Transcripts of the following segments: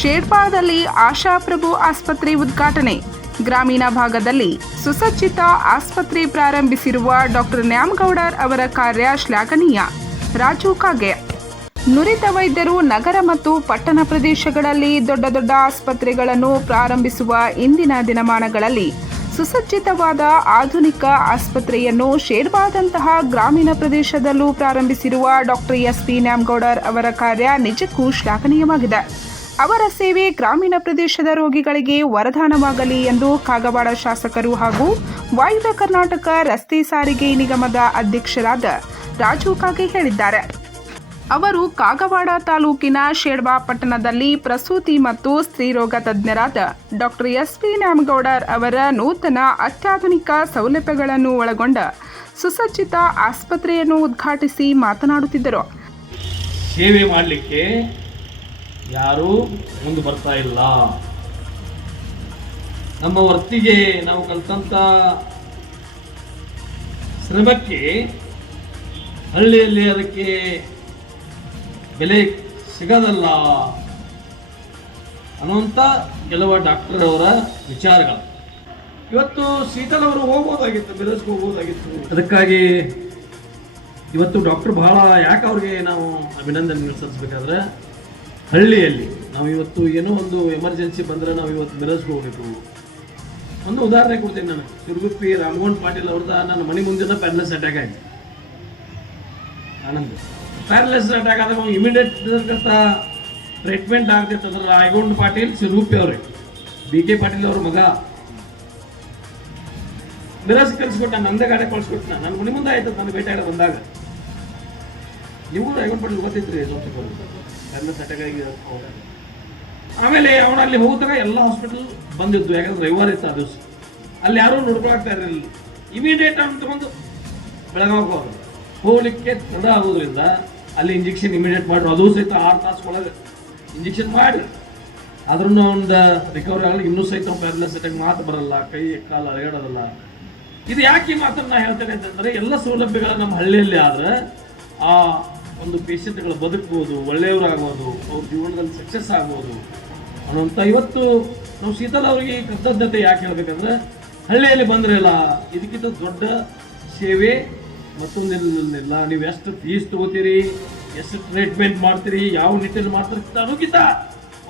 ಶೇರ್ಪಾಳದಲ್ಲಿ ಆಶಾಪ್ರಭು ಆಸ್ಪತ್ರೆ ಉದ್ಘಾಟನೆ. ಗ್ರಾಮೀಣ ಭಾಗದಲ್ಲಿ ಸುಸಜ್ಜಿತ ಆಸ್ಪತ್ರೆ ಪ್ರಾರಂಭಿಸಿರುವ ಡಾಕ್ಟರ್ ನ್ಯಾಮಗೌಡರ್ ಅವರ ಕಾರ್ಯ ಶ್ಲಾಘನೀಯ. ರಾಜು ಕಾಗೆ. ನುರಿತ ವೈದ್ಯರು ನಗರ ಮತ್ತು ಪಟ್ಟಣ ಪ್ರದೇಶಗಳಲ್ಲಿ ದೊಡ್ಡ ದೊಡ್ಡ ಆಸ್ಪತ್ರೆಗಳನ್ನು ಪ್ರಾರಂಭಿಸುವ ಇಂದಿನ ದಿನಮಾನಗಳಲ್ಲಿ ಸುಸಜ್ಜಿತವಾದ ಆಧುನಿಕ ಆಸ್ಪತ್ರೆಯನ್ನು ಶೇರ್ಬಾದಂತಹ ಗ್ರಾಮೀಣ ಪ್ರದೇಶದಲ್ಲೂ ಪ್ರಾರಂಭಿಸಿರುವ ಡಾಕ್ಟರ್ ಎಸ್ ಪಿ ನ್ಯಾಮಗೌಡರ್ ಅವರ ಕಾರ್ಯ ನಿಜಕ್ಕೂ ಶ್ಲಾಘನೀಯವಾಗಿದೆ. ಅವರ ಸೇವೆ ಗ್ರಾಮೀಣ ಪ್ರದೇಶದ ರೋಗಿಗಳಿಗೆ ವರದಾನವಾಗಲಿ ಎಂದು ಕಾಗವಾಡ ಶಾಸಕರು ಹಾಗೂ ವಾಯುವ್ಯ ಕರ್ನಾಟಕ ರಸ್ತೆ ಸಾರಿಗೆ ನಿಗಮದ ಅಧ್ಯಕ್ಷರಾದ ರಾಜು ಕಾಗೆ ಹೇಳಿದ್ದಾರೆ. ಅವರು ಕಾಗವಾಡ ತಾಲೂಕಿನ ಶೇಡ್ಬಾ ಪಟ್ಟಣದಲ್ಲಿ ಪ್ರಸೂತಿ ಮತ್ತು ಸ್ತ್ರೀರೋಗ ತಜ್ಞರಾದ ಡಾಕ್ಟರ್ ಎಸ್ ಪಿ ನ್ಯಾಮಗೌಡರ್ ಅವರ ನೂತನ ಅತ್ಯಾಧುನಿಕ ಸೌಲಭ್ಯಗಳನ್ನು ಒಳಗೊಂಡ ಸುಸಜ್ಜಿತ ಆಸ್ಪತ್ರೆಯನ್ನು ಉದ್ಘಾಟಿಸಿ ಮಾತನಾಡುತ್ತಿದ್ದರು. ಸೇವೆ ಮಾಡಲಿಕ್ಕೆ ಯಾರೂ ಮುಂದೆ ಬರ್ತಾ ಇಲ್ಲ. ನಮ್ಮ ವೃತ್ತಿಗೆ ನಾವು ಕಲ್ತಂತ ಶ್ರಮಕ್ಕೆ ಹಳ್ಳಿಯಲ್ಲಿ ಅದಕ್ಕೆ ಬೆಲೆ ಸಿಗೋದಲ್ಲ. ಅನ್ನುವಂಥ ಕೆಲವು ಡಾಕ್ಟರ್ ಅವರ ವಿಚಾರಗಳು. ಇವತ್ತು ಶೀತಲ್ ಅವರು ಹೋಗ್ಬೋದಾಗಿತ್ತು ಬಿರಸ್ಗೆ ಹೋಗ್ಬೋದಾಗಿತ್ತು. ಅದಕ್ಕಾಗಿ ಇವತ್ತು ಡಾಕ್ಟರ್ ಬಹಳ ಯಾಕೆ ಅವ್ರಿಗೆ ನಾವು ಅಭಿನಂದನೆ ಸಲ್ಲಿಸ್ಬೇಕಾದ್ರೆ ಹಳ್ಳಿಯಲ್ಲಿ ನಾವು ಇವತ್ತು ಏನೋ ಒಂದು ಎಮರ್ಜೆನ್ಸಿ ಬಂದರೆ ನಾವು ಇವತ್ತು ಮಿರಜ್ಗೆ ಹೋಗ್ಬೇಕು. ಒಂದು ಉದಾಹರಣೆ ಕೊಡ್ತೀನಿ ನಾನು. ಸಿರುಗುಪ್ಪಿ ರಾಮಗೋಂಡ್ ಪಾಟೀಲ್ ಅವ್ರದ ನನ್ನ ಮನೆ ಮುಂದಿನ ಪ್ಯಾರ್ಲೆಸ್ ಅಟ್ಯಾಕ್ ಆಯಿತು. ಆನಂದ್. ಪ್ಯಾರ್ಲೆಸ್ ಅಟ್ಯಾಕ್ ಆದಾಗ ಇಮಿಡಿಯೇಟ್ ಟ್ರೀಟ್ಮೆಂಟ್ ಆಗ್ತಿತ್ತು ರಾಯಗೊಂಡ್ ಪಾಟೀಲ್ ಸಿರುಗುಪ್ಪಿ ಅವ್ರಿಗೆ ಬಿ ಕೆ ಪಾಟೀಲ್ ಅವ್ರ ಮಗ. ಮಿರಜ್ ಕಳ್ಸಿಕೊಟ್ಟ ನಂದೇ ಗಾಡಿ ಕಳ್ಸಿಕೊಟ್ಟ. ನನ್ನ ಮನೆ ಮುಂದೆ ಆಯ್ತು ನನ್ನ ಆಡ ಬಂದಾಗ. ನಿಮಗೂ ರಾಯಗೊಂಡ್ ಪಡೆದು ಗೊತ್ತಿತ್ತು ಸೋಮಶೇಖರ್ ಎಲ್ಲ ಸೆಟಗಾಗಿ ಆಗಿ ಆಮೇಲೆ ಅವನು ಅಲ್ಲಿ ಹೋದಾಗ ಎಲ್ಲ ಹಾಸ್ಪಿಟಲ್ ಬಂದಿದ್ದು, ಯಾಕಂದ್ರೆ ರವಿವಾರ ಇತ್ತು ಆ ದಿವಸ. ಅಲ್ಲಿ ಯಾರೂ ನೋಡ್ಕೊಳಕ್ತಾ ಇರಲಿಲ್ಲ. ಇಮಿಡಿಯೇಟ್ ಅಂತ ತಗೊಂಡು ಬೆಳಗಾವಿ ಹೋಗೋದು ಹೋಗ್ಲಿಕ್ಕೆ ತಡ ಆಗೋದ್ರಿಂದ ಅಲ್ಲಿ ಇಂಜೆಕ್ಷನ್ ಇಮಿಡಿಯೇಟ್ ಮಾಡ್ರು ಅದು ಸಹಿತ ಆರು ತಾಸು ಒಳಗೆ ಇಂಜೆಕ್ಷನ್ ಮಾಡಿ. ಆದ್ರೂ ಒಂದು ರಿಕವರಿ ಆಗಲಿ ಇನ್ನೂ ಸಹಿತ ಎಲ್ಲ ಅಟ್ಯಾಕ್ ಮಾತು ಬರಲ್ಲ, ಕೈ, ಕಾಲು ಅರಗಾಡೋದಲ್ಲ. ಇದು ಯಾಕೆ ಈ ಮಾತನ್ನ ನಾ ಹೇಳ್ತೇನೆ ಅಂತಂದರೆ ಎಲ್ಲ ಸೌಲಭ್ಯಗಳು ನಮ್ಮ ಹಳ್ಳಿಯಲ್ಲಿ ಆದ್ರೆ ಆ ಒಂದು ಪೇಷಂಟ್ಗಳು ಬದುಕ್ಬೋದು ಒಳ್ಳೆಯವರಾಗ್ಬೋದು ಅವ್ರ ಜೀವನದಲ್ಲಿ ಸಕ್ಸಸ್ ಆಗ್ಬೋದು ಅನ್ನೋಂಥ ಇವತ್ತು ನಾವು ಶೀತಲ್ ಅವರಿಗೆ ಕೃತಜ್ಞತೆ ಯಾಕೆ ಹೇಳ್ಬೇಕಂದ್ರೆ, ಹಳ್ಳಿಯಲ್ಲಿ ಬಂದ್ರಲ್ಲ ಇದಕ್ಕಿಂತ ದೊಡ್ಡ ಸೇವೆ ಮತ್ತೊಂದಿಲ್ಲ ನೀವು ಎಷ್ಟು ಫೀಸ್ ತಗೋತೀರಿ, ಎಷ್ಟು ಟ್ರೀಟ್ಮೆಂಟ್ ಮಾಡ್ತೀರಿ, ಯಾವ ನಿಟ್ಟಿನಲ್ಲಿ ಮಾಡ್ತೀರಿ ಅದಕ್ಕಿಂತ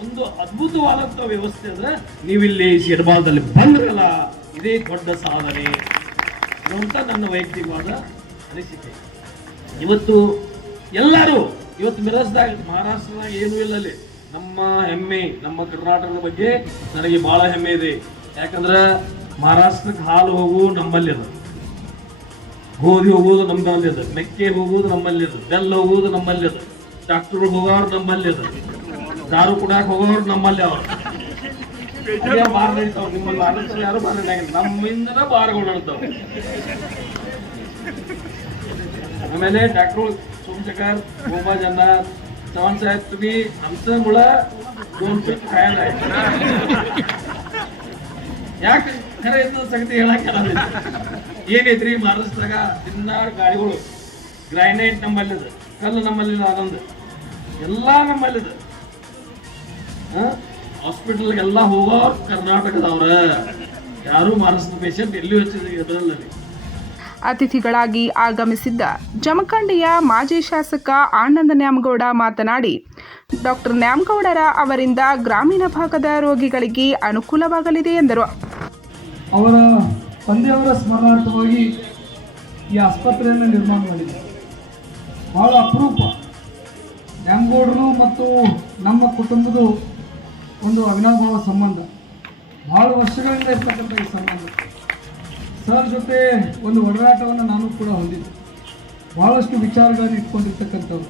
ಒಂದು ಅದ್ಭುತವಾದಂಥ ವ್ಯವಸ್ಥೆ ಅಂದ್ರೆ ನೀವಿಲ್ಲಿ ಶೆಡ್ಬಾಲ್ದಲ್ಲಿ ಬಂದ್ರಲ್ಲ ಇದೇ ದೊಡ್ಡ ಸಾಧನೆ ಅನ್ನುವಂಥ ನನ್ನ ವೈಯಕ್ತಿಕವಾದ ಅನಿಸಿಕೆ. ಇವತ್ತು ಎಲ್ಲರೂ ಇವತ್ತು ಮಿರಸ್ದಾಗ ಮಹಾರಾಷ್ಟ್ರದಾಗ ಏನೂ ಇಲ್ಲ ಅಲ್ಲಿ. ನಮ್ಮ ಹೆಮ್ಮೆ, ನಮ್ಮ ಕರ್ನಾಟಕದ ಬಗ್ಗೆ ನನಗೆ ಬಹಳ ಹೆಮ್ಮೆ ಇದೆ. ಯಾಕಂದ್ರೆ ಮಹಾರಾಷ್ಟ್ರಕ್ಕೆ ಹಾಲು ಹೋಗುವುದು ನಮ್ಮಲ್ಲಿ ಅದ. ಗೋಧಿ ಹೋಗುವುದು ನಮ್ಮಲ್ಲಿ ಅದ. ಮೆಕ್ಕೆ ಹೋಗುವುದು ನಮ್ಮಲ್ಲಿ ಅದ. ಬೆಲ್ಲ ಹೋಗುವುದು ನಮ್ಮಲ್ಲಿ ಅದ. ಡಾಕ್ಟರ್ ಹೋಗೋರು ನಮ್ಮಲ್ಲಿ ಅದ. ದಾರು ಕುಡಾಕ್ ಹೋಗೋರು ನಮ್ಮಲ್ಲಿ ಅವರು. ಬಾರ್ ನಡೀತಾವ. ಯಾರು ಆಮೇಲೆ ಡಾಕ್ಟರ್ सोमशेखर गोबा ज्यांना चव्हाण साहेब तुम्ही आमचं मुलं दोन पीठ खायला आहे ಯಾಕೆ ಖರೆ ಇದ್ದು ಸಂಗತಿ ಹೇಳಕ್ಕೆ ಏನೈತ್ರಿ ಮಹಾರಾಷ್ಟ್ರಾಗ ದಿನ ಗಾಡಿಗಳು ಗ್ರೈನೈಟ್ ನಮ್ಮಲ್ಲಿದ ಕಲ್ಲು ನಮ್ಮಲ್ಲಿದ ಅದೊಂದು ಎಲ್ಲ ನಮ್ಮಲ್ಲಿದ ಹಾಸ್ಪಿಟಲ್ಗೆಲ್ಲ ಎಲ್ಲ ಹೋಗೋರು ಕರ್ನಾಟಕದವ್ರ ಯಾರು ಮಹಾರಾಷ್ಟ್ರ ಪೇಷಂಟ್ ಎಲ್ಲಿ ಹಚ್ಚಿದ ಎದುರಲ್ಲಿ ಅತಿಥಿಗಳಾಗಿ ಆಗಮಿಸಿದ್ದ ಜಮಖಂಡಿಯ ಮಾಜಿ ಶಾಸಕ ಆನಂದ ನ್ಯಾಮಗೌಡ ಮಾತನಾಡಿ, ಡಾಕ್ಟರ್ ನ್ಯಾಮಗೌಡರ ಅವರಿಂದ ಗ್ರಾಮೀಣ ಭಾಗದ ರೋಗಿಗಳಿಗೆ ಅನುಕೂಲವಾಗಲಿದೆ ಎಂದರು. ಅವರ ತಂದೆಯವರ ಸ್ಮರಣಾರ್ಥವಾಗಿ ಈ ಆಸ್ಪತ್ರೆಯನ್ನು ನಿರ್ಮಾಣ ಮಾಡಿದೆ. ಬಹಳ ಅಪರೂಪ. ನ್ಯಾಮಗೌಡರು ಮತ್ತು ನಮ್ಮ ಕುಟುಂಬದ ಒಂದು ಅವಿನಾಭಾವ ಸಂಬಂಧ. ಬಹಳ ವರ್ಷಗಳಿಂದ ಇರ್ತಕ್ಕಂಥ ಈ ಸಂಬಂಧ. ಸರ್ ಜೊತೆ ಒಂದು ಒಡನಾಟವನ್ನು ನಾನು ಕೂಡ ಹೊಂದಿದ್ದೆ. ಬಹಳಷ್ಟು ವಿಚಾರಗಳನ್ನು ಇಟ್ಕೊಂಡಿರ್ತಕ್ಕಂಥವ್ರು.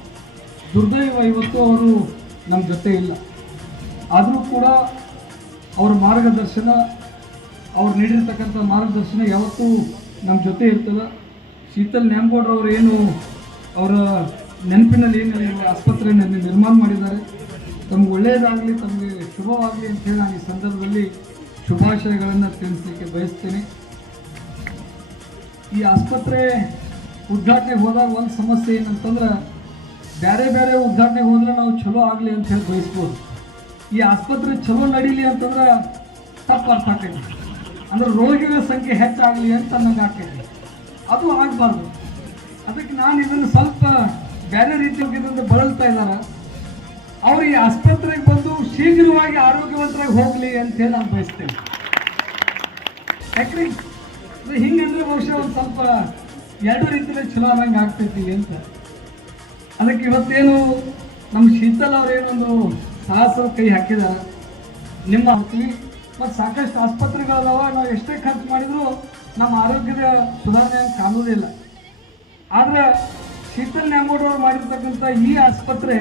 ದುರ್ದೈವ ಇವತ್ತು ಅವರು ನಮ್ಮ ಜೊತೆ ಇಲ್ಲ. ಆದರೂ ಕೂಡ ಅವರ ಮಾರ್ಗದರ್ಶನ, ಅವ್ರು ನೀಡಿರ್ತಕ್ಕಂಥ ಮಾರ್ಗದರ್ಶನ ಯಾವತ್ತೂ ನಮ್ಮ ಜೊತೆ ಇರ್ತದೆ. ಶೀತಲ್ ನ್ಯಾಮಗೌಡ್ರವ್ರು ಏನು ಅವರ ನೆನಪಿನಲ್ಲಿ ಏನು ಆಸ್ಪತ್ರೆಯನ್ನು ನಿರ್ಮಾಣ ಮಾಡಿದ್ದಾರೆ. ತಮ್ಗೆ ಒಳ್ಳೆಯದಾಗಲಿ ತಮಗೆ ಶುಭವಾಗಲಿ ಅಂತ ಹೇಳಿ ನಾನು ಈ ಸಂದರ್ಭದಲ್ಲಿ ಶುಭಾಶಯಗಳನ್ನು ತಿಳಿಸಲಿಕ್ಕೆ ಬಯಸ್ತೇನೆ. ಈ ಆಸ್ಪತ್ರೆ ಉದ್ಘಾಟನೆಗೆ ಹೋದಾಗ ಒಂದು ಸಮಸ್ಯೆ ಏನಂತಂದ್ರೆ ಬೇರೆ ಬೇರೆ ಉದ್ಘಾಟನೆಗೆ ಹೋದ್ರೆ ನಾವು ಚಲೋ ಆಗಲಿ ಅಂತ ಹೇಳಿ ಬಯಸ್ಬೋದು. ಈ ಆಸ್ಪತ್ರೆ ಚಲೋ ನಡೀಲಿ ಅಂತಂದ್ರೆ ತಪ್ಪು ಅರ್ಥ ಆಕೈತಿ ಅಂದ್ರೆ ರೋಗಿಗಳ ಸಂಖ್ಯೆ ಹೆಚ್ಚಾಗಲಿ ಅಂತ ನಂಗೆ ಆಕೈತಿ ಅದು ಆಗಬಾರ್ದು. ಅದಕ್ಕೆ ನಾನು ಇದನ್ನು ಸ್ವಲ್ಪ ಬೇರೆ ರೀತಿಯಿಂದ ಬಳಲ್ತಾ ಇದ್ದಾರೆ. ಅವರು ಈ ಆಸ್ಪತ್ರೆಗೆ ಬಂದು ಶೀಘ್ರವಾಗಿ ಆರೋಗ್ಯವಂತರಾಗಿ ಹೋಗಲಿ ಅಂತ ಹೇಳಿ ನಾನು ಬಯಸ್ತೇನೆ. ಯಾಕ್ರಿ? ಹಿಂಗಂದ್ರೆ ಬಹುಶಃ ಒಂದು ಸ್ವಲ್ಪ ಎರಡು ರೀತಿಯಲ್ಲಿ ಅನ್ನಂಗೆ ಆಗ್ತೈತಿ ಅಂತ. ಅದಕ್ಕೆ ಇವತ್ತೇನು ನಮ್ಮ ಶೀತಲ್ ಅವ್ರೇನೊಂದು ಸಾಹಸ ಕೈ ಹಾಕಿದ ನಿಮ್ಮ ಹಾಕ್ತೀವಿ ಮತ್ತು ಸಾಕಷ್ಟು ಆಸ್ಪತ್ರೆಗಳದಾವ ನಾವು ಎಷ್ಟೇ ಖರ್ಚು ಮಾಡಿದ್ರು ನಮ್ಮ ಆರೋಗ್ಯದ ಸುಧಾರಣೆ ಕಾಣುವುದಿಲ್ಲ ಆದರೆ ಶೀತಲ್ ನ್ಯಾಮೋಡವ್ರು ಮಾಡಿರ್ತಕ್ಕಂಥ ಈ ಆಸ್ಪತ್ರೆ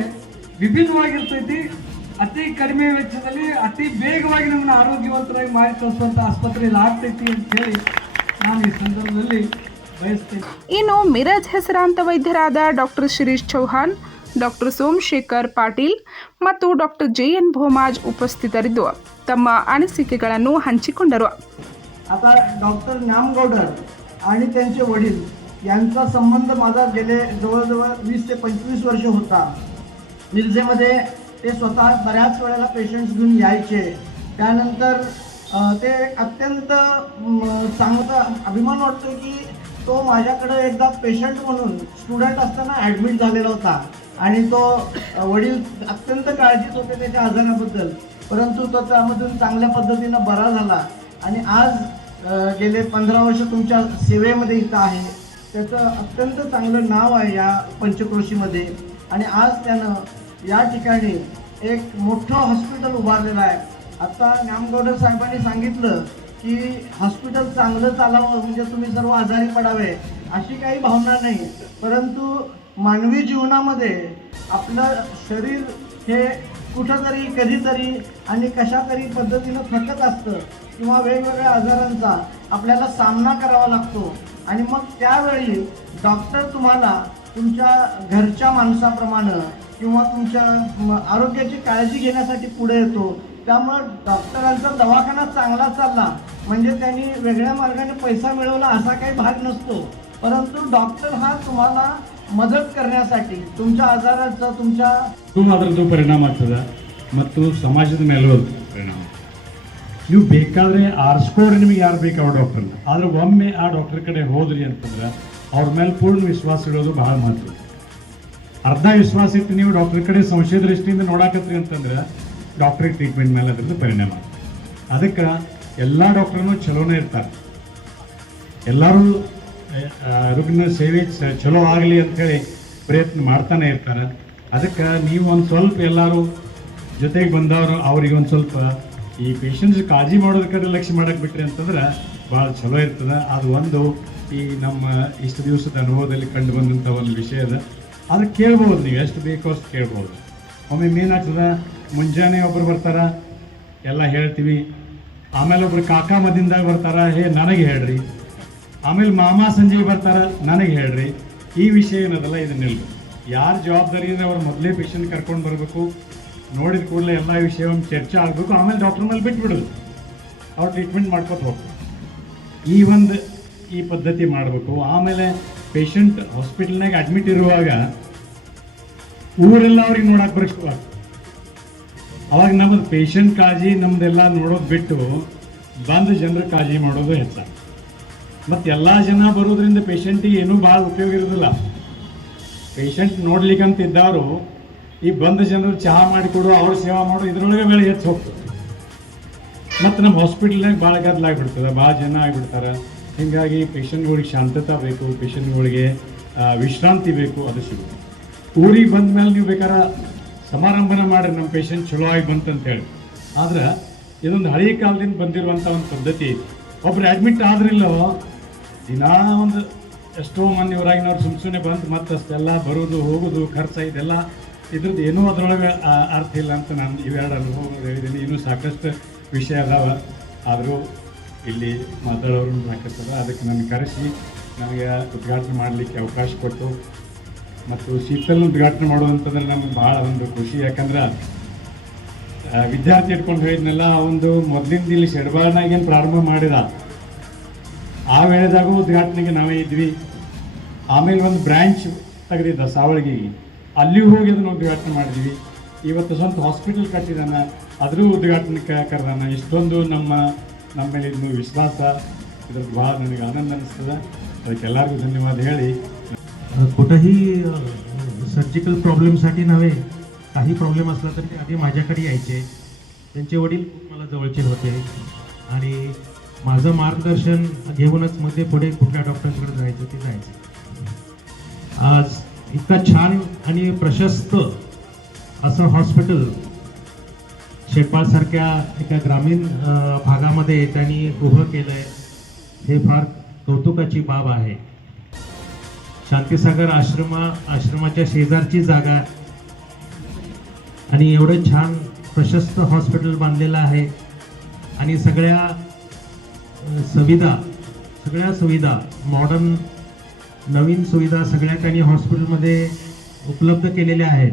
ವಿಭಿನ್ನವಾಗಿರ್ತೈತಿ, ಅತಿ ಕಡಿಮೆ ವೆಚ್ಚದಲ್ಲಿ ಅತಿ ಬೇಗವಾಗಿ ನಮ್ಮನ್ನು ಆರೋಗ್ಯವಂತರಾಗಿ ಮಾಡಿ ಕಳಿಸುವಂಥ ಆಸ್ಪತ್ರೆ ಆಗ್ತೈತಿ ಅಂತ ಹೇಳಿ ನಾನು ಈ ಸಂದರ್ಭದಲ್ಲಿ ಬಯಸ್ತೇನೆ ಇನ್ನು ಮಿರಜ್ ಹೆಸರಾಂತ ವೈದ್ಯರಾದ ಡಾಕ್ಟರ್ ಶಿರೀಶ್ ಚೌಹಾಣ್ ಡಾಕ್ಟರ್ ಸೋಮಶೇಖರ್ ಪಾಟೀಲ್ ಮತ್ತು ಡಾಕ್ಟರ್ ಜೆ ಎನ್ ಭೋಮಾಜ್ ಉಪಸ್ಥಿತರಿದ್ದು ತಮ್ಮ ಅನಿಸಿಕೆಗಳನ್ನು ಹಂಚಿಕೊಂಡರು आता डॉक्टर नामगौडर आणि त्यांचे वडील यांचा संबंध माझा गेले जवळजवळ वीस ते पंचवीस वर्ष होता मिरजेमध्ये ते स्वतः बऱ्याच वेळेला पेशंट्स घेऊन यायचे त्यानंतर ते एक अत्यंत चांगलं अभिमान वाटतो की तो माझ्याकडे एकदा पेशंट म्हणून स्टुडंट असताना ॲडमिट झालेला होता. आणि तो वडील अत्यंत काळजीत होते त्याच्या आजाराबद्दल. परंतु तो त्यामधून चांगल्या पद्धतीनं बरा झाला. आणि आज गेले पंधरा वर्ष तुमच्या सेवेमध्ये इथं आहे. त्याचं अत्यंत चांगलं नाव आहे या पंचक्रोशीमध्ये. आणि आज त्यानं या ठिकाणी एक मोठं हॉस्पिटल उभारलेलं आहे. आता नामगौडर साहेबांनी सांगितलं की हॉस्पिटल चांगलं चालावं म्हणजे तुम्ही सर्व आजारी पडावे अशी काही भावना नाही. परंतु मानवी जीवनामध्ये आपलं शरीर हे कुठंतरी कधीतरी आणि कशातरी पद्धतीनं थकत असतं किंवा वेगवेगळ्या आजारांचा आपल्याला सामना करावा लागतो. आणि मग त्यावेळी डॉक्टर तुम्हाला तुमच्या घरच्या माणसाप्रमाणे किंवा तुमच्या आरोग्याची काळजी घेण्यासाठी पुढे येतो. त्यामुळं डॉक्टरांचा दवाखाना चांगला चालला म्हणजे त्यांनी वेगळ्या मार्गाने पैसा मिळवला असा काही भाग नसतो परंतु डॉक्टर हा तुम्हाला मदत करण्यासाठी तुमच्या आजाराचं तुमच्या ಇದು ಅದರದ್ದು ಪರಿಣಾಮ ಆಗ್ತದೆ ಮತ್ತು ಸಮಾಜದ ಮೇಲೂ ಅದು ಪರಿಣಾಮ ನೀವು ಬೇಕಾದರೆ ಆರಿಸ್ಕೋರಿ ನಿಮಗೆ ಯಾರು ಬೇಕು ಅವ್ರ ಡಾಕ್ಟರ್ನ ಆದ್ರೆ ಒಮ್ಮೆ ಆ ಡಾಕ್ಟರ್ ಕಡೆ ಹೋದ್ರಿ ಅಂತಂದ್ರೆ ಅವ್ರ ಮೇಲೆ ಪೂರ್ಣ ವಿಶ್ವಾಸ ಇಡೋದು ಬಹಳ ಮಹತ್ವ ಅರ್ಧ ವಿಶ್ವಾಸ ಇಟ್ಟು ನೀವು ಡಾಕ್ಟರ್ ಕಡೆ ಸಂಶಯ ದೃಷ್ಟಿಯಿಂದ ನೋಡಾಕತ್ರಿ ಅಂತಂದ್ರೆ ಡಾಕ್ಟ್ರಿಗೆ ಟ್ರೀಟ್ಮೆಂಟ್ ಮೇಲೆ ಅದ್ರದ್ದು ಪರಿಣಾಮ. ಅದಕ್ಕೆ ಎಲ್ಲ ಡಾಕ್ಟ್ರನು ಚಲೋನೇ ಇರ್ತಾರೆ. ಎಲ್ಲರೂ ರುಗ್ನ ಸೇವೆ ಚಲೋ ಆಗಲಿ ಅಂಥೇಳಿ ಪ್ರಯತ್ನ ಮಾಡ್ತಾನೆ ಇರ್ತಾರೆ. ಅದಕ್ಕೆ ನೀವು ಒಂದು ಸ್ವಲ್ಪ ಎಲ್ಲರೂ ಜೊತೆಗೆ ಬಂದವರು, ಅವ್ರಿಗೆ ಒಂದು ಸ್ವಲ್ಪ ಈ ಪೇಷಂಟ್ಸ್ ಕಾಳಜಿ ಮಾಡೋದಕ್ಕೆ ಕಡೆ ಲಕ್ಷ್ಯ ಮಾಡಕ್ಕೆ ಬಿಟ್ರಿ ಅಂತಂದ್ರೆ ಭಾಳ ಚಲೋ ಇರ್ತದೆ. ಅದು ಒಂದು ಈ ನಮ್ಮ ಇಷ್ಟು ದಿವಸದ ಅನುಭವದಲ್ಲಿ ಕಂಡು ಬಂದಂಥ ಒಂದು ವಿಷಯ ಅದ. ಅದು ಕೇಳ್ಬೋದು ನೀವು, ಎಷ್ಟು ಬೇಕೋ ಅಷ್ಟು ಕೇಳ್ಬೋದು. ಒಮ್ಮೆ ಏನಾಗ್ತದೆ ಮುಂಜಾನೆ ಒಬ್ರು ಬರ್ತಾರ, ಎಲ್ಲ ಹೇಳ್ತೀವಿ. ಆಮೇಲೆ ಒಬ್ರು ಕಾಕಾ ಮದಿಂದಾಗ ಬರ್ತಾರ, ಹೇ, ನನಗೆ ಹೇಳ್ರಿ. ಆಮೇಲೆ ಮಾಮಾ ಸಂಜೆ ಬರ್ತಾರ, ನನಗೆ ಹೇಳ್ರಿ. ಈ ವಿಷಯ ಏನದಲ್ಲ ಇದನ್ನೆಲ್ಲ ಯಾರು ಜವಾಬ್ದಾರಿ ಅಂದ್ರೆ ಅವ್ರು ಮೊದಲೇ ಪೇಷಂಟ್ ಕರ್ಕೊಂಡು ಬರಬೇಕು. ನೋಡಿದ ಕೂಡಲೇ ಎಲ್ಲ ವಿಷಯ ಒಂದು ಚರ್ಚೆ ಆಗಬೇಕು. ಆಮೇಲೆ ಡಾಕ್ಟರ್ ಮೇಲೆ ಬಿಟ್ಬಿಡೋದು. ಅವ್ರು ಟ್ರೀಟ್ಮೆಂಟ್ ಮಾಡ್ಕೊತ ಹೋಗ್ತಾರೆ. ಈ ಒಂದು ಈ ಪದ್ಧತಿ ಮಾಡಬೇಕು. ಆಮೇಲೆ ಪೇಷಂಟ್ ಹಾಸ್ಪಿಟಲ್ನಾಗ ಅಡ್ಮಿಟ್ ಇರುವಾಗ, ಊರೆಲ್ಲ ಅವ್ರಿಗೆ ನೋಡಕ್ಕೆ ಬರಬೇಕು ಅವಾಗ ನಮ್ಮದು ಪೇಷಂಟ್ ಕಾಳಜಿ ನಮ್ದೆಲ್ಲ ನೋಡೋದು ಬಿಟ್ಟು ಬಂದು ಜನರ ಕಾಳಜಿ ಮಾಡೋದು ಹೆಚ್ಚ. ಮತ್ತು ಎಲ್ಲ ಜನ ಬರೋದ್ರಿಂದ ಪೇಷಂಟಿಗೆ ಏನೂ ಭಾಳ ಉಪಯೋಗ ಇರೋದಿಲ್ಲ. ಪೇಷಂಟ್ ನೋಡ್ಲಿಕ್ಕಂತ ಇದ್ದವರು ಈ ಬಂದ ಜನರು ಚಹಾ ಮಾಡಿಕೊಡು ಅವ್ರ ಸೇವಾ ಮಾಡು, ಇದ್ರೊಳಗೆ ಬೆಳೆ ಹೆಚ್ಚು ಹೋಗ್ತದೆ. ಮತ್ತು ನಮ್ಮ ಹಾಸ್ಪಿಟಲ್ನಾಗ ಭಾಳ ಗದ್ದಲಾಗ್ಬಿಡ್ತದೆ ಭಾಳ ಜನ ಆಗಿಬಿಡ್ತಾರೆ. ಹೀಗಾಗಿ ಪೇಷಂಟ್ಗಳಿಗೆ ಶಾಂತತೆ ಬೇಕು ಪೇಷಂಟ್ಗಳಿಗೆ ವಿಶ್ರಾಂತಿ ಬೇಕು, ಅದು ಸಿಗುತ್ತೆ. ಊರಿಗೆ ಬಂದ ಮೇಲೆ ನೀವು ಬೇಕಾದ್ರೆ ಸಮಾರಂಭನ ಮಾಡ್ರಿ ನಮ್ಮ ಪೇಷಂಟ್ ಚಲೋ ಆಗಿ ಬಂತಂತೇಳಿ ಆದ್ರೆ ಇದೊಂದು ಹಳೆಯ ಕಾಲದಿಂದ ಬಂದಿರುವಂಥ ಒಂದು ಪದ್ಧತಿ ಒಬ್ರು ಅಡ್ಮಿಟ್ ಆದ್ರಿಲ್ಲೋ, ದಿನಾ ಒಂದು ಎಷ್ಟೋ ಮಂದಿ ಹೊರಗಿನವ್ರು ಸುಮ್ ಸುಮ್ಮನೆ ಬಂದು ಮತ್ತೆ ಅಷ್ಟೆಲ್ಲ ಬರೋದು, ಹೋಗೋದು, ಖರ್ಚು ಇದೆಲ್ಲ. ಇದ್ರದ್ದು ಏನೂ ಅದರೊಳಗೆ ಅರ್ಥ ಇಲ್ಲ ಅಂತ ನಾನು ಇವೆರಡು ಅನುಭವ ಹೇಳಿದ್ದೀನಿ. ಇನ್ನೂ ಸಾಕಷ್ಟು ವಿಷಯ ಅದಾವ. ಆದರೂ ಇಲ್ಲಿ ಮಾತಾಡೋರು ಹಾಕಿರ್ತಾರೆ ಅದಕ್ಕೆ ನನ್ನ ಕರೆಸಿ, ನನಗೆ ಉದ್ಘಾಟನೆ ಮಾಡಲಿಕ್ಕೆ ಅವಕಾಶ ಕೊಟ್ಟು ಮತ್ತು ಶೀತಲ್ ಉದ್ಘಾಟನೆ ಮಾಡೋದಂತಂದ್ರೆ ನಮ್ಗೆ ಭಾಳ ಒಂದು ಖುಷಿ. ಯಾಕಂದ್ರೆ ವಿದ್ಯಾರ್ಥಿ ಇಟ್ಕೊಂಡು ಹೇಳಿದ್ನೆಲ್ಲ, ಒಂದು ಮೊದಲಿಂದ ಇಲ್ಲಿ ಶೆಡ್ಬಾರ್ನಾಗೇನು ಪ್ರಾರಂಭ ಮಾಡಿದ, ಆ ವೇಳೆದಾಗೂ ಉದ್ಘಾಟನೆಗೆ ನಾವೇ ಇದ್ವಿ. ಆಮೇಲೆ ಒಂದು ಬ್ರ್ಯಾಂಚ್ ತೆಗೆದಿದ್ದ ಸಾವಳಗಿಗೆ. ಅಲ್ಲಿ ಹೋಗಿ ಅದನ್ನು ಉದ್ಘಾಟನೆ ಮಾಡಿದ್ವಿ. ಇವತ್ತು ಸ್ವಂತ ಹಾಸ್ಪಿಟಲ್ ಕಟ್ಟಿದಾನ ಅದರೂ ಉದ್ಘಾಟನೆ ಕರೆದಾನ. ಇಷ್ಟೊಂದು ನಮ್ಮ ನಮ್ಮ ಮೇಲೆ ವಿಶ್ವಾಸ, ಇದ್ರದ್ದು ಭಾಳ ನನಗೆ ಆನಂದ ಅನಿಸ್ತದೆ. ಅದಕ್ಕೆಲ್ಲರಿಗೂ ಧನ್ಯವಾದ ಹೇಳಿ. कुठंही सर्जिकल प्रॉब्लेमसाठी नव्हे काही प्रॉब्लेम असला तरी ते आधी माझ्याकडे यायचे. त्यांचे वडील खूप मला जवळचे होते. आणि माझं मार्गदर्शन घेऊनच मध्ये पुढे कुठल्या डॉक्टरांकडे जायचं ते जायचं. आज इतका छान आणि प्रशस्त असं हॉस्पिटल शेटपाळसारख्या एका ग्रामीण भागामध्ये त्यांनी उभं केलं आहे हे फार कौतुकाची बाब आहे. शांतीसागर आश्रमा आश्रमाच्या शेजारची जागा आणि एवढं छान प्रशस्त हॉस्पिटल बांधलेलं आहे. आणि सगळ्या सुविधा सगळ्या सुविधा मॉडर्न नवीन सुविधा सगळ्या त्यांनी हॉस्पिटलमध्ये उपलब्ध केलेल्या आहेत.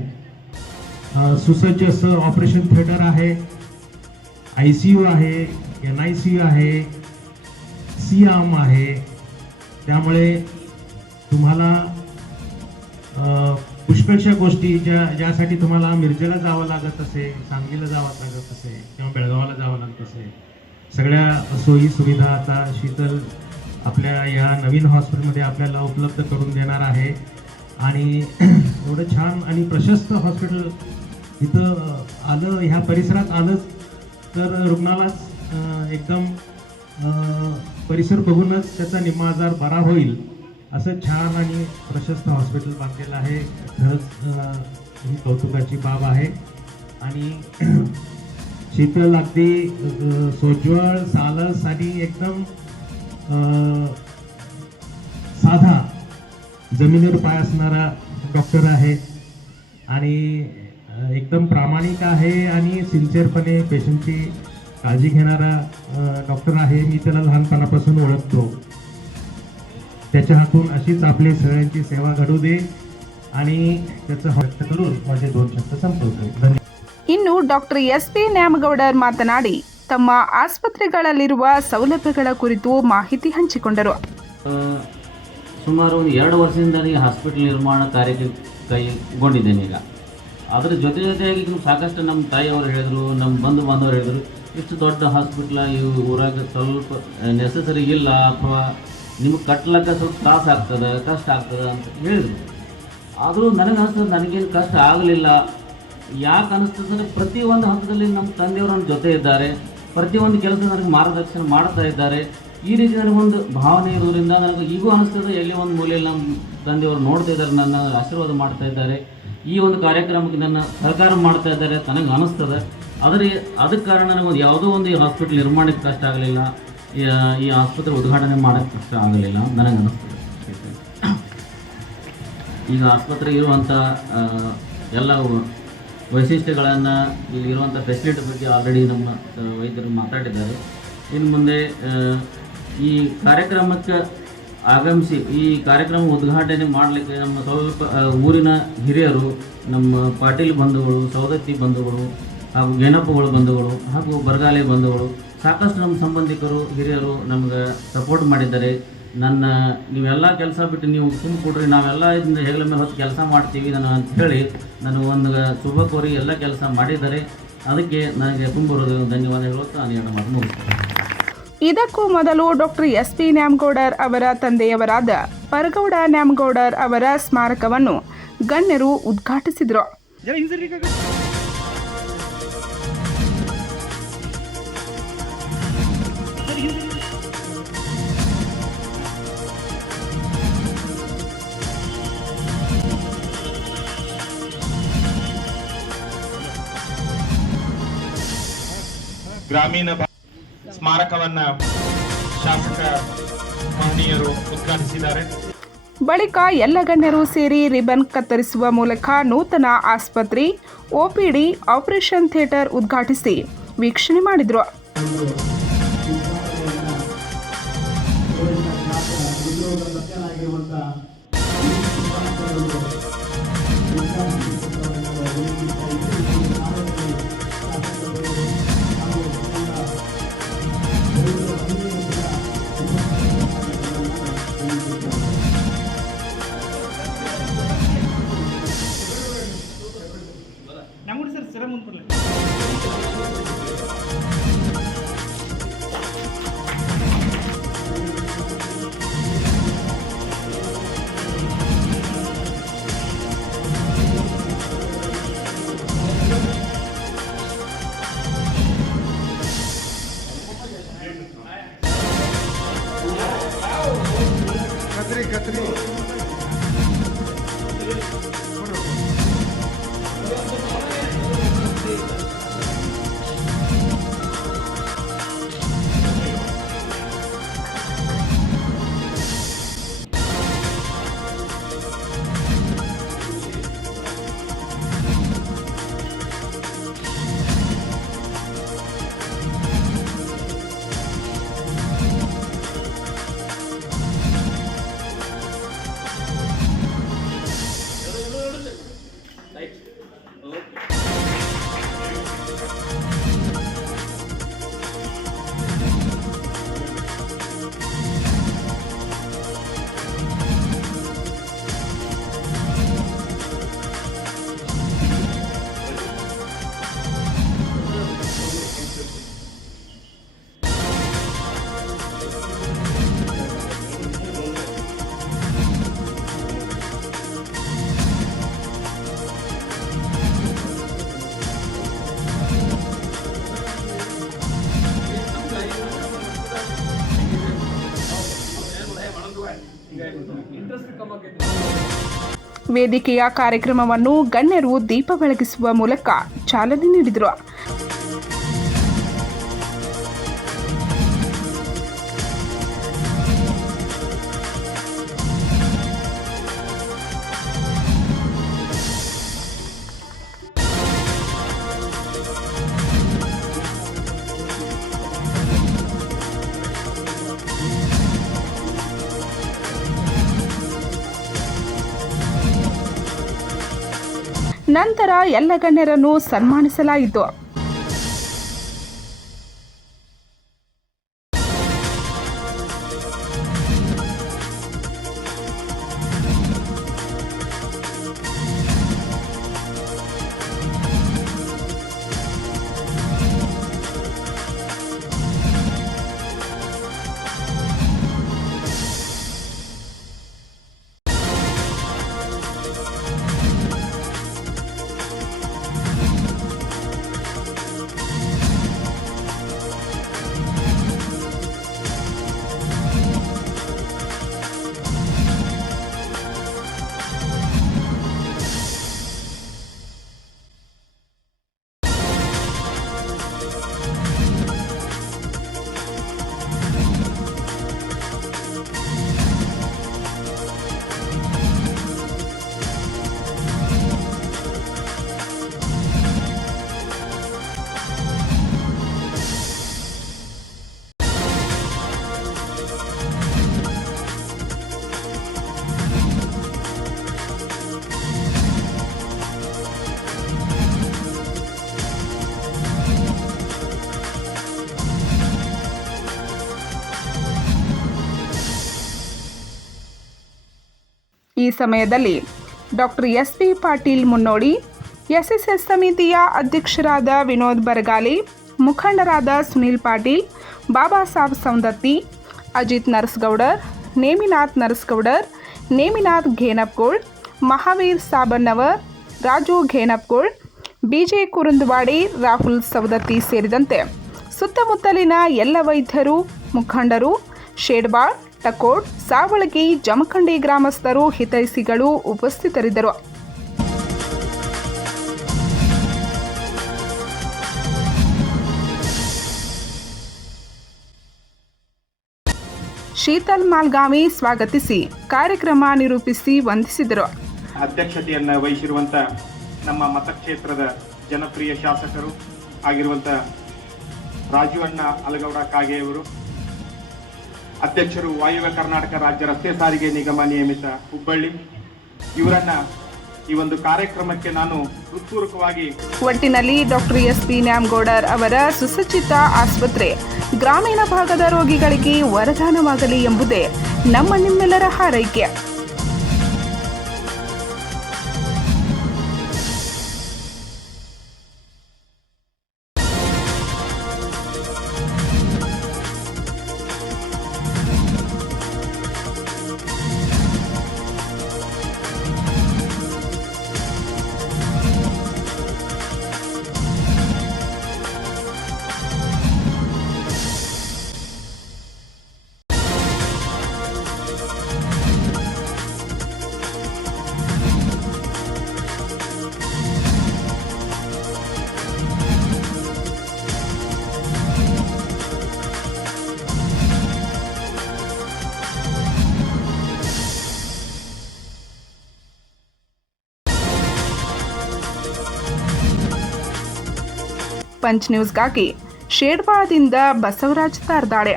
सुसज्ज असं ऑपरेशन थिएटर आहे आय सी यू आहे एन आय सी यू आहे सी आम आहे. त्यामुळे तुम्हाला पुष्कळशा गोष्टी ज्या ज्यासाठी तुम्हाला मिरजेला जावं लागत असे सांगलीला जावं लागत असे किंवा बेळगावाला जावं लागत असे सगळ्या सोयी सुविधा आता शीतल आपल्या या नवीन हॉस्पिटलमध्ये आपल्याला उपलब्ध करून देणार आहे. आणि एवढं छान आणि प्रशस्त हॉस्पिटल इथं आलं ह्या परिसरात आलंच तर रुग्णालाच एकदम परिसर बघूनच त्याचा निम्मा आजार बरा होईल. असं छान आणि प्रशस्त हॉस्पिटल बांधलेलं आहे. खरंच ही कौतुकाची बाब आहे. आणि शीतल अगदी सोज्वळ सालस आणि एकदम साधा जमिनीवर पाय असणारा डॉक्टर आहे. आणि एकदम प्रामाणिक आहे आणि सिन्सिअरपणे पेशंटची काळजी घेणारा डॉक्टर आहे. मी त्याला लहानपणापासून ओळखतो. त्याच्या हातून अशीच आपली सगळ्यांची सेवा घडू दे आणि त्याचं व्यक्त करून माझे दोन शब्द संपवतो धन्यवाद ಇನ್ನು ಡಾಕ್ಟರ್ ಎಸ್ ಪಿ ನ್ಯಾಮಗೌಡರ್ ಮಾತನಾಡಿ ತಮ್ಮ ಆಸ್ಪತ್ರೆಗಳಲ್ಲಿರುವ ಸೌಲಭ್ಯಗಳ ಕುರಿತು ಮಾಹಿತಿ ಹಂಚಿಕೊಂಡರು ಆ, ಸುಮಾರು ಒಂದು ಎರಡು ವರ್ಷದಿಂದ ಈ ಹಾಸ್ಪಿಟಲ್ ನಿರ್ಮಾಣ ಕಾರ್ಯಕ್ಕೆ ಕೈಗೊಂಡಿದ್ದೇನೆ ಈಗ ಅದರ ಜೊತೆ ಜೊತೆಯಾಗಿ ಈಗ ಸಾಕಷ್ಟು ನಮ್ಮ ತಾಯಿಯವರು ಹೇಳಿದರು ನಮ್ಮ ಬಂಧು ಬಾಂಧವರು ಹೇಳಿದರು ಇಷ್ಟು ದೊಡ್ಡ ಹಾಸ್ಪಿಟ್ಲ ಈ ಊರಾಗ ಸ್ವಲ್ಪ ನೆಸಸರಿ ಇಲ್ಲ ಅಥವಾ ನಿಮಗೆ ಕಟ್ಲಕ್ಕ ಸ್ವಲ್ಪ ತ್ರಾಸ ಆಗ್ತದೆ, ಕಷ್ಟ ಆಗ್ತದೆ ಅಂತ ಹೇಳಿದರು. ಆದರೂ ನನಗೆ ಅನಿಸ್ತದೆ ನನಗೇನು ಕಷ್ಟ ಆಗಲಿಲ್ಲ. ಯಾಕೆ ಅನಿಸ್ತದೆ ಪ್ರತಿಯೊಂದು ಹಂತದಲ್ಲಿ ನಮ್ಮ ತಂದೆಯವರು ನನ್ನ ಜೊತೆ ಇದ್ದಾರೆ. ಪ್ರತಿಯೊಂದು ಕೆಲಸ ನನಗೆ ಮಾರ್ಗದರ್ಶನ ಮಾಡ್ತಾ ಇದ್ದಾರೆ. ಈ ರೀತಿ ನನಗೊಂದು ಭಾವನೆ ಇರೋದ್ರಿಂದ ನನಗೆ ಈಗೂ ಅನಿಸ್ತದೆ ಎಲ್ಲಿ ಒಂದು ಮೂಲೆಯಲ್ಲಿ ನಮ್ಮ ತಂದೆಯವರು ನೋಡ್ತಾ ಇದ್ದಾರೆ, ನನ್ನ ಆಶೀರ್ವಾದ ಮಾಡ್ತಾ ಇದ್ದಾರೆ. ಈ ಒಂದು ಕಾರ್ಯಕ್ರಮಕ್ಕೆ ನನ್ನ ಸಹಕಾರ ಮಾಡ್ತಾ ಇದ್ದಾರೆ ನನಗೆ ಅನಿಸ್ತದೆ. ಆದರೆ ಅದಕ್ಕೆ ಕಾರಣ ನನಗೆ ಯಾವುದೋ ಒಂದು ಈ ಹಾಸ್ಪಿಟ್ಲ್ ನಿರ್ಮಾಣಕ್ಕೆ ಕಷ್ಟ ಆಗಲಿಲ್ಲ. ಈ ಆಸ್ಪತ್ರೆ ಉದ್ಘಾಟನೆ ಮಾಡೋಕ್ಕೆ ಕಷ್ಟ ಆಗಲಿಲ್ಲ. ನನಗೆ ಅನಿಸ್ತದೆ. ಈಗ ಆಸ್ಪತ್ರೆ ಇರುವಂಥ ಎಲ್ಲ ವೈಶಿಷ್ಟ್ಯಗಳನ್ನು ಇಲ್ಲಿ ಇರುವಂಥ ಫೆಸಿಲಿಟಿ ಬಗ್ಗೆ ಆಲ್ರೆಡಿ ನಮ್ಮ ವೈದ್ಯರು ಮಾತಾಡಿದ್ದಾರೆ. ಇನ್ನು ಮುಂದೆ ಈ ಕಾರ್ಯಕ್ರಮಕ್ಕೆ ಆಗಮಿಸಿ, ಈ ಕಾರ್ಯಕ್ರಮ ಉದ್ಘಾಟನೆ ಮಾಡಲಿಕ್ಕೆ ನಮ್ಮ ಸ್ವಲ್ಪ ಊರಿನ ಹಿರಿಯರು, ನಮ್ಮ ಪಾಟೀಲ್ ಬಂಧುಗಳು ಸೌದತ್ತಿ ಬಂಧುಗಳು ಹಾಗೂ ಗೆಣಪುಗಳ ಬಂಧುಗಳು ಹಾಗೂ ಬರಗಾಲೆ ಬಂಧುಗಳು ಸಾಕಷ್ಟು ನಮ್ಮ ಸಂಬಂಧಿಕರು ಹಿರಿಯರು ನಮ್ಗೆ ಸಪೋರ್ಟ್ ಮಾಡಿದ್ದಾರೆ. ನನ್ನ ನೀವೆಲ್ಲ ಕೆಲಸ ಬಿಟ್ಟು ನೀವು ಸುಮ್ಮ ಕೊಡ್ರಿ ನಾವೆಲ್ಲ ಇದನ್ನ ಹೆಗಲ ಮೇಲೆ ಹೊತ್ತು ಕೆಲಸ ಮಾಡ್ತೀವಿ ನಾನು ಅಂತ ಹೇಳಿ ನಾನು ಒಂದು ಶುಭ ಕೋರಿ ಎಲ್ಲ ಕೆಲಸ ಮಾಡಿದ್ದಾರೆ. ಅದಕ್ಕೆ ನನಗೆ ತುಂಬ ಧನ್ಯವಾದ ಹೇಳುತ್ತಾ ನಾನು ಎರಡು ಮಾತು ಮುಗಿಸ್ತೇನೆ ಇದಕ್ಕೂ ಮೊದಲು ಡಾಕ್ಟರ್ ಎಸ್ ಪಿ ನ್ಯಾಮಗೌಡರ್ ಅವರ ತಂದೆಯವರಾದ ಪರಗೌಡ ನ್ಯಾಮಗೌಡರ್ ಅವರ ಸ್ಮಾರಕವನ್ನು ಗಣ್ಯರು ಉದ್ಘಾಟಿಸಿದರು. ಗ್ರಾಮೀಣ ಸ್ಮಾರಕವನ್ನ ಶಾಸಕ ಮಹನೀಯರು ಉದ್ಘಾಟಿಸಿದ್ದಾರೆ. ಬಳಿಕ ಎಲ್ಲ ಗಣ್ಯರು ಸೇರಿ ರಿಬನ್ ಕತ್ತರಿಸುವ ಮೂಲಕ ನೂತನ ಆಸ್ಪತ್ರೆ ಓಪಿಡಿ ಆಪರೇಷನ್ ಥಿಯೇಟರ್ ಉದ್ಘಾಟಿಸಿ ವೀಕ್ಷಣೆ ಮಾಡಿದರು. ವೇದಿಕೆಯ ಕಾರ್ಯಕ್ರಮವನ್ನು ಗಣ್ಯರು ದೀಪ ಬೆಳಗಿಸುವ ಮೂಲಕ ಚಾಲನೆ ನೀಡಿದರು. ನಂತರ ಎಲ್ಲ ಗಣ್ಯರನ್ನು ಸನ್ಮಾನಿಸಲಾಯಿತು. ಈ ಸಮಯದಲ್ಲಿ ಡಾಕ್ಟರ್ ಎಸ್ ಪಿ ಪಾಟೀಲ್ ಮುನ್ನೋಡಿ, ಎಸ್ಎಸ್ಎಸ್ ಸಮಿತಿಯ ಅಧ್ಯಕ್ಷರಾದ ವಿನೋದ್ ಬರಗಾಲಿ, ಮುಖಂಡರಾದ ಸುನೀಲ್ ಪಾಟೀಲ್, ಬಾಬಾ ಸಾಬ್ ಸೌಂದತ್ತಿ ಅಜಿತ್ ನರಸ್ಗೌಡರ್, ನೇಮಿನಾಥ್ ನರಸ್ಗೌಡರ್, ನೇಮಿನಾಥ್ ಘೇನಪ್ಗೋಳ್, ಮಹಾವೀರ್ ಸಾಬನ್ನವರ್ ರಾಜು ಘೇನಪ್ಗೋಳ್, ಬಿಜೆ ಕುರುಂದವಾಡಿ, ರಾಹುಲ್ ಸೌದತ್ತಿ ಸೇರಿದಂತೆ ಸುತ್ತಮುತ್ತಲಿನ ಎಲ್ಲ ವೈದ್ಯರು, ಮುಖಂಡರು, ಶೇಡ್ಬಾಳ್ ಟಕೋಡ್ ಸಾವಳಗಿ, ಜಮಖಂಡಿ ಗ್ರಾಮಸ್ಥರು ಹಿತೈಷಿಗಳು ಉಪಸ್ಥಿತರಿದ್ದರು. ಶೀತಲ್ ಮಾಲ್ಗಾಮಿ ಸ್ವಾಗತಿಸಿ. ಕಾರ್ಯಕ್ರಮ ನಿರೂಪಿಸಿ ವಂದಿಸಿದರು. ಅಧ್ಯಕ್ಷತೆಯನ್ನು ವಹಿಸಿರುವಂಥ ನಮ್ಮ ಮತಕ್ಷೇತ್ರದ ಜನಪ್ರಿಯ ಶಾಸಕರು ಆಗಿರುವಂಥ ರಾಜುವಣ್ಣ ಅಲಗೌಡ ಕಾಗೆಯವರು ಅಧ್ಯಕ್ಷರು ವಾಯುವ್ಯ ಕರ್ನಾಟಕ ರಾಜ್ಯ ರಸ್ತೆ ಸಾರಿಗೆ ನಿಗಮ ನಿಯಮಿತ ಹುಬ್ಬಳ್ಳಿ. ಇವರನ್ನ ಈ ಒಂದು ಕಾರ್ಯಕ್ರಮಕ್ಕೆ ನಾನು ಹೃತ್ಪೂರ್ವಕವಾಗಿ ಒಟ್ಟಿನಲ್ಲಿ ಡಾಕ್ಟರ್ ಎಸ್ ಪಿ ನ್ಯಾಮ್ಗೌಡರ್ ಅವರ ಸುಸಜ್ಜಿತ ಆಸ್ಪತ್ರೆ ಗ್ರಾಮೀಣ ಭಾಗದ ರೋಗಿಗಳಿಗೆ ವರದಾನವಾಗಲಿ ಎಂಬುದೇ ನಮ್ಮ ನಿಮ್ಮೆಲ್ಲರ ಹಾರೈಕೆ. ಪಂಚ್ ನ್ಯೂಸ್ಗಾಗಿ ಶೇಡ್ವಾಳದಿಂದ ಬಸವರಾಜ್ ತಾರ್ದಾಳೆ.